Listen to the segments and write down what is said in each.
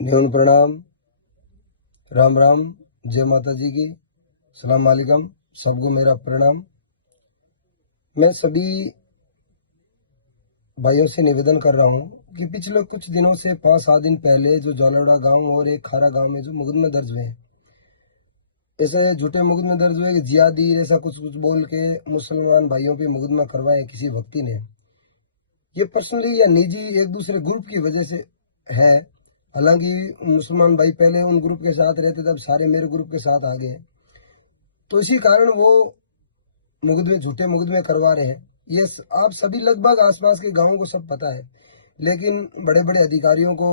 न्यून प्रणाम, राम राम, जय माता जी की, सलाम वालेकुम, सबको मेरा प्रणाम। मैं सभी भाइयों से निवेदन कर रहा हूँ कि पिछले कुछ दिनों से 5-7 दिन पहले जो ज्वालाड़ा गांव और एक खारा गांव में जो मुकदमे दर्ज हुए हैं, ऐसे झूठे मुकदमे दर्ज हुए कि जिहादी ऐसा कुछ कुछ बोल के मुसलमान भाइयों पे मुकदमा करवाए किसी व्यक्ति ने। ये पर्सनली या निजी एक दूसरे ग्रुप की वजह से है। हालांकि मुसलमान भाई पहले उन ग्रुप के साथ रहते, तब सारे मेरे ग्रुप के साथ आ गए, तो इसी कारण वो मुकदमे झूठे मुकदमे करवा रहे हैं। ये आप सभी लगभग आसपास के गांवों को सब पता है, लेकिन बड़े बड़े अधिकारियों को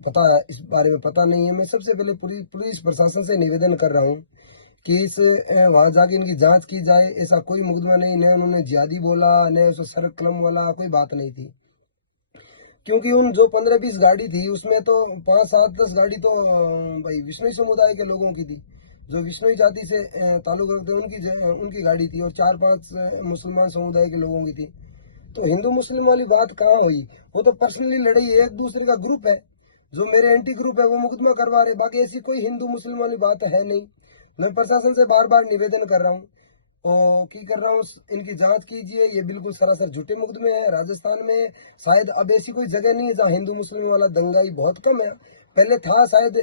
पता है, इस बारे में पता नहीं है। मैं सबसे पहले पूरी पुलिस प्रशासन से निवेदन कर रहा हूँ कि इस वहां जाके इनकी जांच की जाए। ऐसा कोई मुकदमा नहीं, न उन्होंने जिहादी बोला, न उसे सर कलम वाला, कोई बात नहीं थी। क्योंकि उन जो 15-20 गाड़ी थी उसमें तो 5-7-10 गाड़ी तो भाई विश्नोई समुदाय के लोगों की थी, जो विश्नोई जाति से ताल्लुक रखते उनकी गाड़ी थी, और 4-5 मुसलमान समुदाय के लोगों की थी। तो हिंदू मुस्लिम वाली बात कहाँ हुई? वो तो पर्सनली लड़ाई एक दूसरे का ग्रुप है, जो मेरे एंटी ग्रुप है वो मुकदमा करवा रहे। बाकी ऐसी कोई हिंदू मुस्लिम वाली बात है नहीं। मैं प्रशासन से बार बार निवेदन कर रहा हूँ और की कर रहा हूँ, इनकी जांच कीजिए। ये बिल्कुल सरासर झूठे मुकदमे हैं। राजस्थान में शायद अब ऐसी कोई जगह नहीं है जहाँ हिंदू मुस्लिम वाला दंगाई, बहुत कम है। पहले था शायद,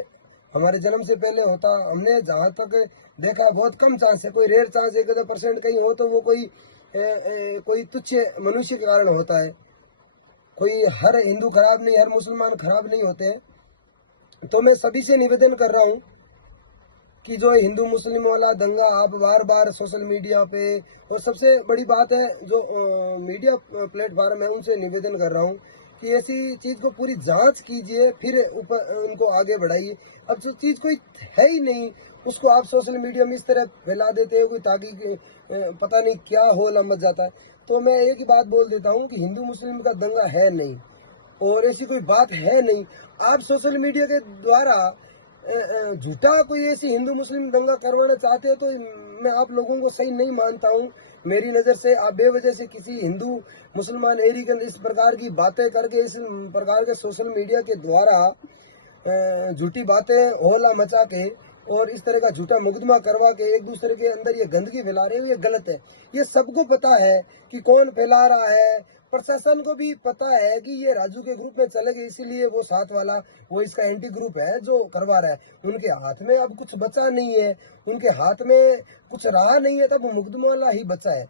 हमारे जन्म से पहले होता, हमने जहाँ तक देखा बहुत कम चांस है, कोई रेयर चांस 1-2% कहीं हो तो वो कोई तुच्छ मनुष्य के कारण होता है। कोई हर हिंदू खराब नहीं, हर मुसलमान खराब नहीं होते हैं। तो मैं सभी से निवेदन कर रहा हूँ कि जो हिंदू मुस्लिम वाला दंगा आप बार बार सोशल मीडिया पे, और सबसे बड़ी बात है जो मीडिया प्लेटफॉर्म है उनसे निवेदन कर रहा हूँ कि ऐसी चीज को पूरी जांच कीजिए, फिर ऊपर उनको आगे बढ़ाइए। अब जो चीज कोई है ही नहीं, उसको आप सोशल मीडिया में इस तरह फैला देते हैं कोई, ताकि पता नहीं क्या होला मच जाता है। तो मैं एक ही बात बोल देता हूँ कि हिंदू मुस्लिम का दंगा है नहीं, और ऐसी कोई बात है नहीं। आप सोशल मीडिया के द्वारा झूठा कोई ऐसी हिंदू मुस्लिम दंगा करवाना चाहते हो तो मैं आप लोगों को सही नहीं मानता हूँ। मेरी नज़र से आप बेवजह से किसी हिंदू मुसलमान एरिकन इस प्रकार की बातें करके, इस प्रकार के सोशल मीडिया के द्वारा झूठी बातें होला मचा के और इस तरह का झूठा मुकदमा करवा के एक दूसरे के अंदर ये गंदगी फैला रहे हो, ये गलत है। ये सबको पता है कि कौन फैला रहा है। प्रशासन को भी पता है कि ये राजू के ग्रुप में चले गए, इसीलिए वो साथ वाला, वो इसका एंटी ग्रुप है जो करवा रहा है। उनके हाथ में अब कुछ बचा नहीं है, उनके हाथ में कुछ रहा नहीं है, तब मुकदमा ही बचा है।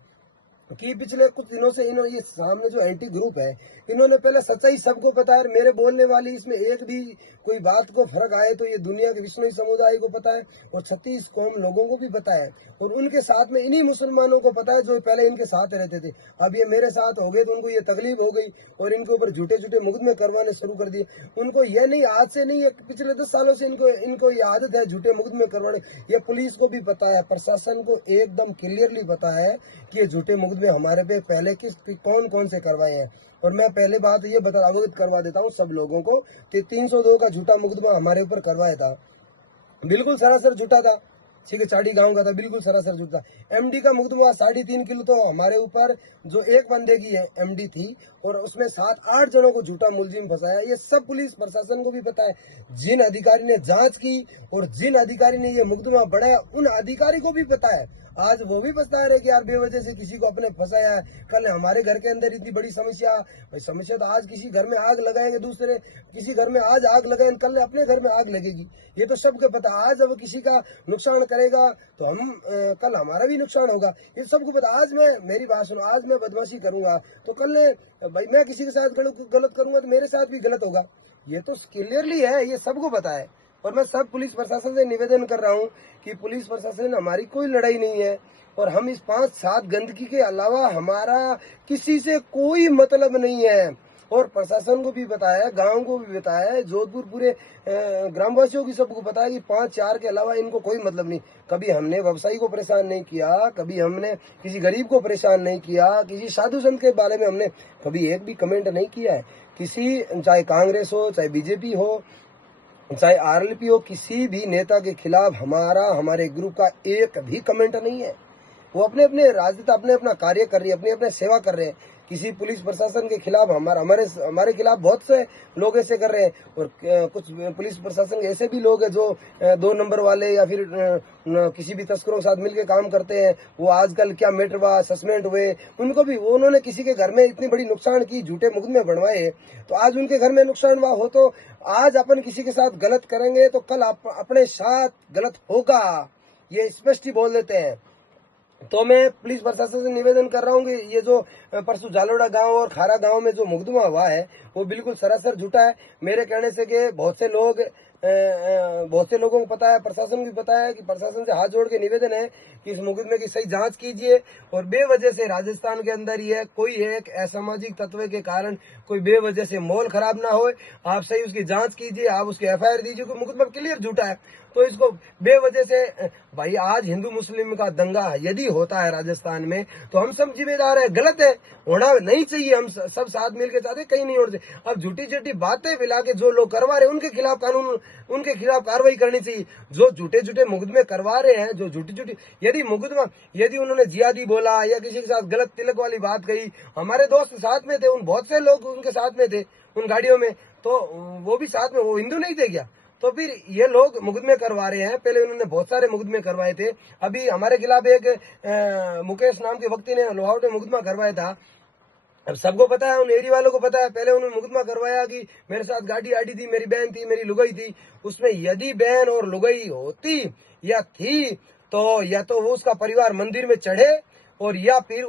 कि पिछले कुछ दिनों से इन्होंने, ये सामने जो एंटी ग्रुप है, इन्होंने पहले सच्चाई सबको पता है। मेरे बोलने वाली इसमें एक भी कोई बात को फर्क आए तो ये दुनिया के विश्नोई समुदाय को पता है, और 36 कौम लोगों को भी पता है, और उनके साथ में इन्हीं मुसलमानों को पता है जो पहले इनके साथ रहते थे। अब ये मेरे साथ हो गए तो उनको ये तकलीफ हो गई और इनके ऊपर झूठे झूठे मुकदमे करवाने शुरू कर दिए। उनको ये नहीं, आज से नहीं, पिछले 10 सालों से इनको ये आदत है झूठे मुकदमे करवाने। ये पुलिस को भी पता है, प्रशासन को एकदम क्लियरली पता है कि ये झूठे मुकदमे हमारे पे पहले कौन कौन से करवाए हैं। और मैं पहले बात ये अवगत करवा देता हूँ सब लोगों को कि 302 का झूठा मुकदमा हमारे ऊपर करवाया था, बिल्कुल सरासर झूठा था। ठीक है, चाड़ी गांव का था, बिल्कुल सरासर झूठा। एमडी का मुकदमा 3.5 किलो तो हमारे ऊपर, जो एक बंदे की एमडी थी, और उसमें 7-8 जनों को झूठा मुलजिम फंसाया। ये सब पुलिस प्रशासन को भी पता है। जिन अधिकारी ने जांच की और जिन अधिकारी ने ये मुकदमा बढ़ाया, उन अधिकारी को भी पता है। आज वो भी पछता रहे कि यार बेवजह से किसी को अपने फंसाया है। कल हमारे घर के अंदर इतनी बड़ी समस्या, समस्या तो आज किसी घर में आग लगाएंगे, दूसरे किसी घर में आज आग लगाएंगे, कल अपने घर में आग लगेगी। ये तो सबको पता। आज अब किसी का नुकसान करेगा तो हम कल हमारा भी नुकसान होगा, ये सबको पता। आज मैं, मेरी बात सुनो, आज मैं बदमाशी करूंगा तो कल भाई मैं किसी के साथ गलत करूंगा तो मेरे साथ भी गलत होगा। ये तो क्लियरली है, ये सबको पता है। और मैं सब पुलिस प्रशासन से निवेदन कर रहा हूँ कि पुलिस प्रशासन, हमारी कोई लड़ाई नहीं है, और हम इस 5-7 गंदगी के अलावा हमारा किसी से कोई मतलब नहीं है। और प्रशासन को भी पता है, गांव को भी पता है, जोधपुर पूरे ग्रामवासियों की सबको पता है कि 5-4 के अलावा इनको कोई मतलब नहीं। कभी हमने व्यवसायी को परेशान नहीं किया, कभी हमने किसी गरीब को परेशान नहीं किया, किसी साधु संत के बारे में हमने कभी एक भी कमेंट नहीं किया है। किसी, चाहे कांग्रेस हो, चाहे बीजेपी हो, चाहे आरएलपी हो, किसी भी नेता के खिलाफ हमारे ग्रुप का एक भी कमेंट नहीं है। वो अपने अपने राजनीति, अपने अपना कार्य कर रही है, अपने अपने सेवा कर रहे हैं। किसी पुलिस प्रशासन के खिलाफ हमारे खिलाफ बहुत से लोग ऐसे कर रहे हैं, और कुछ पुलिस प्रशासन के ऐसे भी लोग हैं जो 2 नंबर वाले या फिर किसी भी तस्करों के साथ मिलकर काम करते हैं। वो आजकल क्या मैटर हुआ, सस्पेंड हुए, उनको भी उन्होंने किसी के घर में इतनी बड़ी नुकसान की, झूठे मुकदमे बनवाए, तो आज उनके घर में नुकसान हुआ हो, तो आज अपन किसी के साथ गलत करेंगे तो कल अपने साथ गलत होगा, ये स्पष्ट ही बोल देते हैं। तो मैं पुलिस प्रशासन से निवेदन कर रहा हूँ कि ये जो परसों जालोड़ा गांव और खारा गांव में जो मुकदमा हुआ है वो बिल्कुल सरासर झूठा है। मेरे कहने से कि बहुत से लोगों को पता है, प्रशासन भी पता है, कि प्रशासन से हाथ जोड़ के निवेदन है कि इस मुकदमे की सही जांच कीजिए, और बेवजह से राजस्थान के अंदर ये कोई एक असामाजिक तत्व के कारण कोई बेवजह से माहौल खराब ना हो, आप सही उसकी जांच कीजिए, आप उसकी FIR दीजिए, कोई मुकदमा क्लियर झूठा है तो इसको बेवजह से भाई आज हिंदू मुस्लिम का दंगा यदि होता है राजस्थान में तो हम सब जिम्मेदार है, गलत है, होना नहीं चाहिए, हम सब साथ मिलकर चाहते कहीं नहीं होते। अब झूठी झूठी बातें मिला के जो लोग करवा रहे हैं उनके खिलाफ कार्रवाई करनी चाहिए। जो झूठे झूठे मुकदमे करवा रहे हैं, जो झूठी यदि उन्होंने जिहादी बोला या किसी के साथ गलत तिलक वाली बात कही, हमारे दोस्त साथ में थे, उन बहुत से लोग उनके साथ में थे उन गाड़ियों में, तो वो भी साथ में, वो हिंदू नहीं थे क्या? तो फिर ये लोग मुकदमे करवा रहे हैं। पहले उन्होंने बहुत सारे मुकदमे करवाए थे, अभी हमारे खिलाफ एक मुकेश नाम के व्यक्ति ने लोहावट में मुकदमा करवाया था। अब सबको पता है, उन एरिया वालों को पता है, पहले उन्होंने मुकदमा करवाया कि मेरे साथ गाड़ी आड़ी थी, मेरी बहन थी, मेरी लुगाई थी, उसमें यदि बहन और लुगाई होती या थी तो या तो वो उसका परिवार मंदिर में चढ़े, और या फिर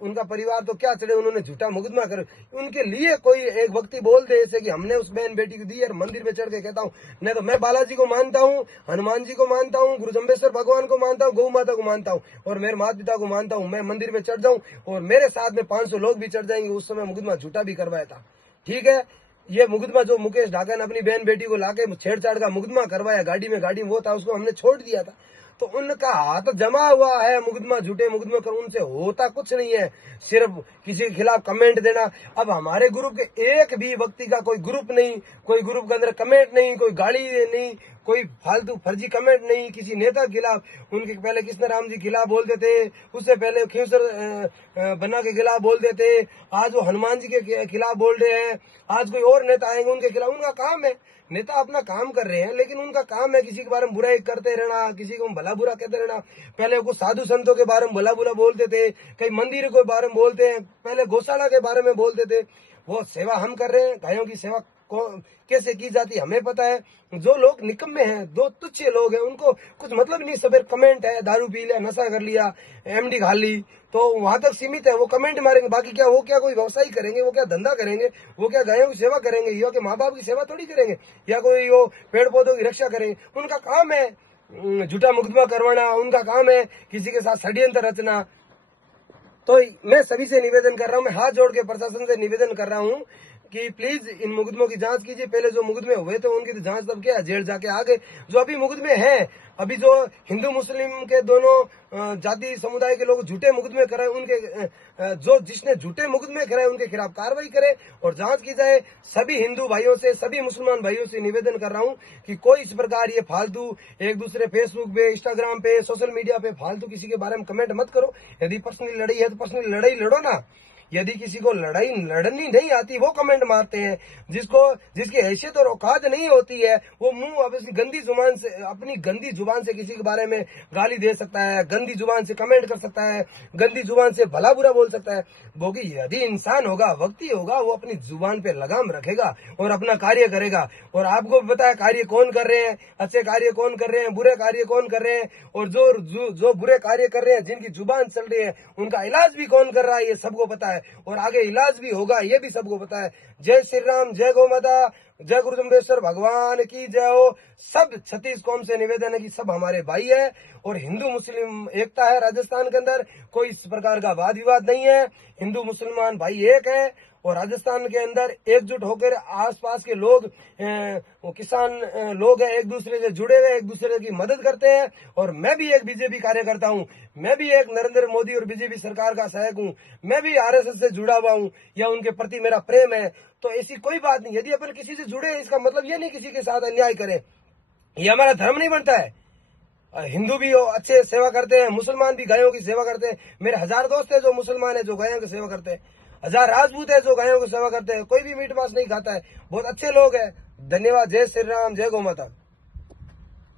उनका परिवार तो क्या चढ़े, उन्होंने झूठा मुकदमा कर उनके लिए कोई एक व्यक्ति बोल दे ऐसे कि हमने उस बहन बेटी को दी और मंदिर में चढ़ के कहता हूँ, नहीं तो मैं बालाजी को मानता हूँ, हनुमान जी को मानता हूँ, गुरु जम्बेश्वर भगवान को मानता हूँ, गौ माता को मानता हूँ और मेरे माता पिता को मानता हूँ, मैं मंदिर में चढ़ जाऊँ और मेरे साथ में 500 लोग भी चढ़ जाएंगे। उस समय मुकदमा झूठा भी करवाया था, ठीक है। ये मुकदमा जो मुकेश ढाका ने अपनी बहन बेटी को लाके छेड़छाड़ का मुकदमा करवाया, गाड़ी में वो था, उसको हमने छोड़ दिया था, तो उनका हाथ जमा हुआ है मुकदमा, झूठे मुकदमे कर, उनसे होता कुछ नहीं है, सिर्फ किसी के खिलाफ कमेंट देना। अब हमारे ग्रुप के एक भी व्यक्ति का कोई ग्रुप नहीं, कोई ग्रुप के अंदर कमेंट नहीं, कोई गाली नहीं, कोई फालतू फर्जी कमेंट नहीं किसी नेता के खिलाफ। उनके पहले कृष्ण राम जी खिलाफ बोलते थे, उससे पहले खींवसर बन्ना के खिलाफ बोलते थे, आज वो हनुमान जी के खिलाफ बोल रहे हैं, आज कोई और नेता आएंगे उनके खिलाफ। उनका काम है, नेता अपना काम कर रहे हैं, लेकिन उनका काम है किसी के बारे में बुराई करते रहना, किसी को भला बुरा कहते रहना। पहले कुछ साधु संतों के बारे में भला बुरा बोलते थे, कई मंदिर के बारे में बोलते हैं, पहले गौशाला के बारे में बोलते थे। वो सेवा हम कर रहे हैं, गायों की सेवा कैसे की जाती है हमें पता है। जो लोग निकम्मे हैं, दो तुच्छ लोग हैं, उनको कुछ मतलब नहीं, सब कमेंट है, दारू पी लिया, नशा कर लिया, MD खा ली, तो वहां तक सीमित है, वो कमेंट मारेंगे। बाकी क्या वो क्या कोई व्यवसाय करेंगे, वो क्या धंधा करेंगे, वो क्या गायों की सेवा करेंगे, या कि माँ बाप की सेवा थोड़ी करेंगे, या कोई वो पेड़ पौधों की रक्षा करेंगे। उनका काम है झूठा मुकदमा करवाना, उनका काम है किसी के साथ षड्यंत्र रचना। तो मैं सभी से निवेदन कर रहा हूँ, मैं हाथ जोड़ के प्रशासन से निवेदन कर रहा हूँ कि प्लीज इन मुकदमों की जांच कीजिए। पहले जो मुकदमे हुए थे उनकी तो जांच तब क्या, जेल जाके आगे जो अभी मुकदमे हैं, अभी जो हिंदू मुस्लिम के दोनों जाति समुदाय के लोग झूठे मुकदमे कराए, उनके जिसने झूठे मुकदमे कराए उनके खिलाफ कार्रवाई करे और जांच की जाए। सभी हिंदू भाइयों से, सभी मुसलमान भाइयों से निवेदन कर रहा हूँ कि कोई इस प्रकार ये फालतू एक दूसरे फेसबुक पे, इंस्टाग्राम पे, सोशल मीडिया पे फालतू किसी के बारे में कमेंट मत करो। यदि पर्सनली लड़ाई है तो पर्सनली लड़ाई लड़ो ना। यदि किसी को लड़ाई लड़नी नहीं आती वो कमेंट मारते हैं, जिसकी हैसियत और औकात नहीं होती है वो मुंह अपनी गंदी जुबान से किसी के बारे में गाली दे सकता है, गंदी जुबान से कमेंट कर सकता है, गंदी जुबान से भला बुरा बोल सकता है। बोगी यदि इंसान होगा, व्यक्ति होगा, वो अपनी जुबान पे लगाम रखेगा और अपना कार्य करेगा। और आपको भी पता है कार्य कौन कर रहे हैं, अच्छे कार्य कौन कर रहे हैं, बुरे कार्य कौन कर रहे हैं, और जो बुरे कार्य कर रहे हैं, जिनकी जुबान चल रही है, उनका इलाज भी कौन कर रहा है, ये सबको पता है, और आगे इलाज भी होगा, ये भी सबको पता है। जय श्री राम, जय गौ माता, जय गुरु जम्बेश्वर भगवान की जय हो। सब 36 कौम से निवेदन है कि सब हमारे भाई है और हिंदू मुस्लिम एकता है राजस्थान के अंदर, कोई इस प्रकार का वाद विवाद नहीं है। हिंदू मुसलमान भाई एक है और राजस्थान के अंदर एकजुट होकर आसपास के लोग वो किसान लोग हैं, एक दूसरे से जुड़े हुए, एक दूसरे की मदद करते हैं। और मैं भी एक बीजेपी कार्यकर्ता हूं, मैं भी एक नरेंद्र मोदी और बीजेपी सरकार का सहायक हूं, मैं भी RSS से जुड़ा हुआ हूं, या उनके प्रति मेरा प्रेम है। तो ऐसी कोई बात नहीं, यदि अपन किसी से जुड़े इसका मतलब ये नहीं किसी के साथ अन्याय करें, ये हमारा धर्म नहीं बनता है। हिंदू भी अच्छे सेवा करते हैं, मुसलमान भी गायों की सेवा करते हैं, मेरे 1000 दोस्त हैं जो मुसलमान है, जो गायों की सेवा करते हैं। 1000 राजपूत है जो गायों की सेवा करते हैं, कोई भी मीट मांस नहीं खाता है, बहुत अच्छे लोग हैं। धन्यवाद। जय श्री राम, जय गौ माता।